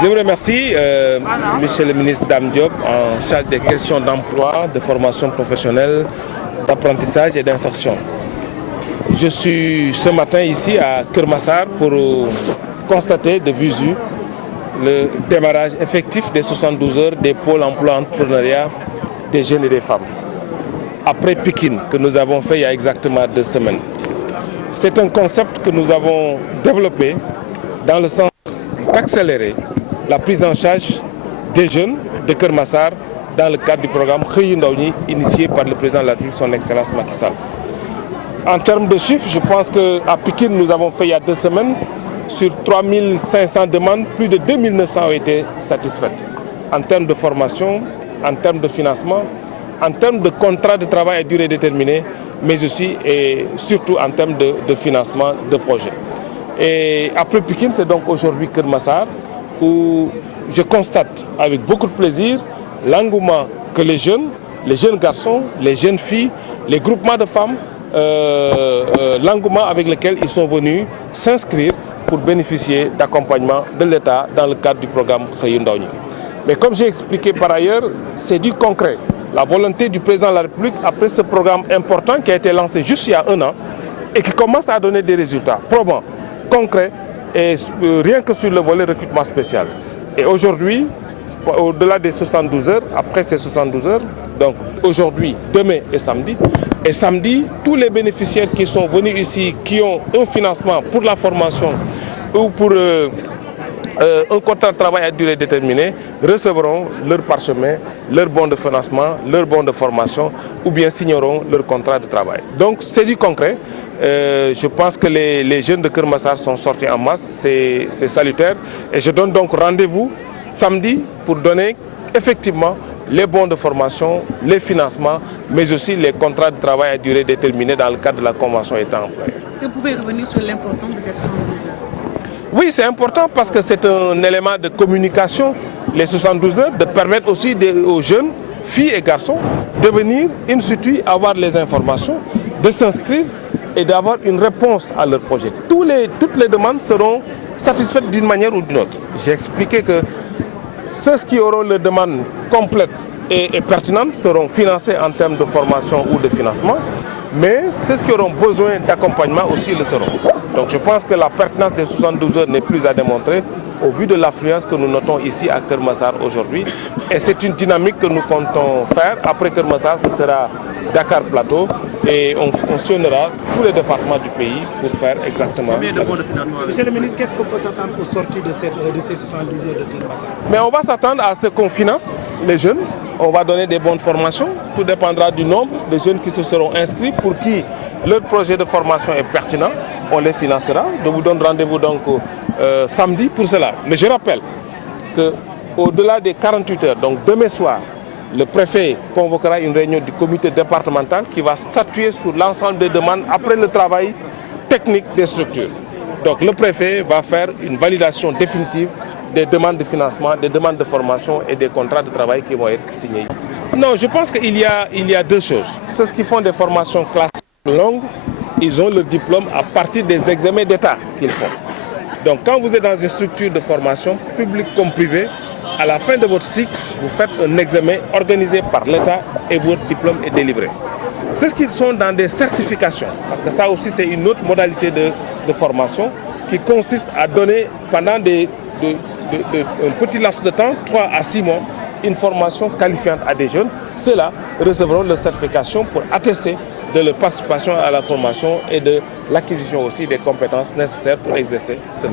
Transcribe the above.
Je vous remercie, Monsieur le ministre Dame Diop, en charge des questions d'emploi, de formation professionnelle, d'apprentissage et d'insertion. Je suis ce matin ici à Kermassar pour constater de visu le démarrage effectif des 72 heures des pôles emploi-entrepreneuriat des jeunes et des femmes. Après Pikine, que nous avons fait il y a exactement 2 semaines. C'est un concept que nous avons développé dans le sens d'accélérer la prise en charge des jeunes de Kermassar dans le cadre du programme Xëyu Ndaw Ñi initié par le président de la République, son Excellence Macky Sall. En termes de chiffres, je pense qu'à Pikine, nous avons fait il y a 2 semaines, sur 3500 demandes, plus de 2900 ont été satisfaites. En termes de formation, en termes de financement, en termes de contrat de travail à durée déterminée, mais aussi et surtout en termes de financement de projets. Et après Pikine, c'est donc aujourd'hui Kermassar, où je constate avec beaucoup de plaisir l'engouement que les jeunes garçons, les jeunes filles, les groupements de femmes, l'engouement avec lequel ils sont venus s'inscrire pour bénéficier d'accompagnement de l'État dans le cadre du programme Xëyu Ndaw Ñi. Mais comme j'ai expliqué par ailleurs, c'est du concret. La volonté du président de la République, après ce programme important qui a été lancé juste il y a 1 an et qui commence à donner des résultats probants, concrets, et rien que sur le volet recrutement spécial. Et aujourd'hui, au-delà des 72 heures, après ces 72 heures, donc aujourd'hui, demain et samedi, tous les bénéficiaires qui sont venus ici, qui ont un financement pour la formation ou pour un contrat de travail à durée déterminée, recevront leur parchemin, leur bon de financement, leur bon de formation ou bien signeront leur contrat de travail. Donc c'est du concret. Je pense que les jeunes de Kermassar sont sortis en masse, c'est salutaire. Et je donne donc rendez-vous samedi pour donner effectivement les bons de formation, les financements, mais aussi les contrats de travail à durée déterminée dans le cadre de la convention État-employeur. Est-ce que vous pouvez revenir sur l'importance de ces 72 heures? Oui, c'est important parce que c'est un élément de communication, les 72 heures, de permettre aussi aux jeunes, filles et garçons, de venir in situ, avoir les informations, de s'inscrire et d'avoir une réponse à leur projet. Toutes les demandes seront satisfaites d'une manière ou d'une autre. J'ai expliqué que ceux qui auront les demandes complètes et pertinentes seront financés en termes de formation ou de financement, mais ceux qui auront besoin d'accompagnement aussi le seront. Donc je pense que la pertinence des 72 heures n'est plus à démontrer au vu de l'affluence que nous notons ici à Kermassar aujourd'hui. Et c'est une dynamique que nous comptons faire. Après Kermassar, ce sera Dakar Plateau et on sillonnera tous les départements du pays pour faire exactement. Combien de bons de financement? Monsieur le ministre, qu'est-ce qu'on peut s'attendre au sortir de ces 72 heures de Kermassar? Mais on va s'attendre à ce qu'on finance les jeunes. On va donner des bonnes formations. Tout dépendra du nombre de jeunes qui se seront inscrits pour qui leur projet de formation est pertinent. On les financera. Je vous donne rendez-vous donc samedi pour cela. Mais je rappelle qu'au-delà des 48 heures, donc demain soir, le préfet convoquera une réunion du comité départemental qui va statuer sur l'ensemble des demandes après le travail technique des structures. Donc le préfet va faire une validation définitive des demandes de financement, des demandes de formation et des contrats de travail qui vont être signés. Non, je pense qu'il y a 2 choses. Ceux qui font des formations classiques longues, ils ont leur diplôme à partir des examens d'État qu'ils font. Donc quand vous êtes dans une structure de formation, publique comme privée, à la fin de votre cycle, vous faites un examen organisé par l'État et votre diplôme est délivré. Ceux qui sont dans des certifications, parce que ça aussi c'est une autre modalité de formation qui consiste à donner pendant un petit laps de temps, 3 à 6 mois, une formation qualifiante à des jeunes. Ceux-là recevront leur certification pour attester de leur participation à la formation et de l'acquisition aussi des compétences nécessaires pour exercer ce métier.